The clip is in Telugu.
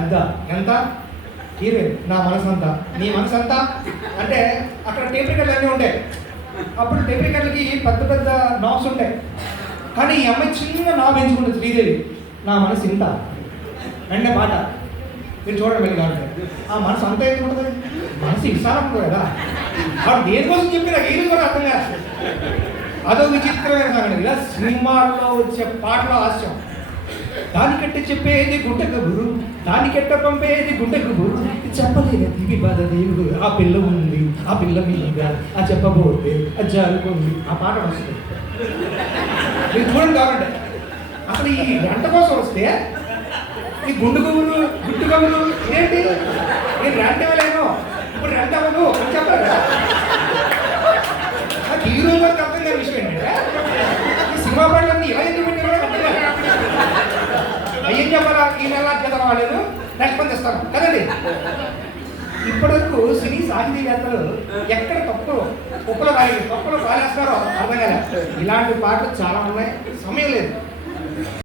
అద్దా ఎంత హీరోయిన్ నా మనసు అంతా నీ మనసు అంతా అంటే అక్కడ టేప్ రికార్డులు అన్నీ ఉంటాయి. అప్పుడు టేప్ రికార్డులకి పెద్ద పెద్ద నాబ్స్ ఉంటాయి. కానీ ఈ అమ్మాయి చిన్న నాబ్ ఎంచుకుంటుంది శ్రీదేవి. నా మనసు ఇంత వెంటనే పాట మీరు చూడండి వెళ్ళి కాబట్టి ఆ మనసు అంతా ఎందుకుంటుంది, మనసు విశాలం ఉంటుంది కదా. వాడు దేనికోసం చెప్పి నాకు ఏది కూడా అర్థం కాదు. అదో విచిత్రమైన సంగతి. ఇలా సినిమాల్లో వచ్చే పాటల హాస్యం. దానికంటే చెప్పేది గుండెకు గురు, దానికెట్ట పంపేది గుండెకు గురు, చెప్పలేదు దివి బాధ దేవుడు. ఆ పిల్ల ఉంది, ఆ పిల్ల మీద ఆ చెప్పబోతే అది జారుకుంది. ఆ పాట వస్తుంది మీరు చూడండి కావాలంటే. అసలు ఈ గంట కోసం వస్తే ఈ గుండు కబురు గుడ్డు కబురు ఇదేంటి, నేను రెంట్ ఇవ్వలేను ఇప్పుడు రెంట్ అవ్వదు అని చెప్పారు కదా. నాకు ఈ రోజు వరకు అర్థం కాని విషయం ఏంటంటే ఈ సినిమా పాటలన్నీ ఇలా ఎందుకు పెట్టారో అర్థం కాదు. అయ్యేం చెప్పాలా, ఈ నెల అధ్యతనం వాడలేదు నెక్స్ట్ మంత్ ఇస్తాను కదండి. ఇప్పటివరకు సినీ సాహితీవేత్తలు ఎక్కడ కుప్పలు కాలేస్తారో అర్థం కదా. ఇలాంటి పాటలు చాలా ఉన్నాయి, సమయం లేదు.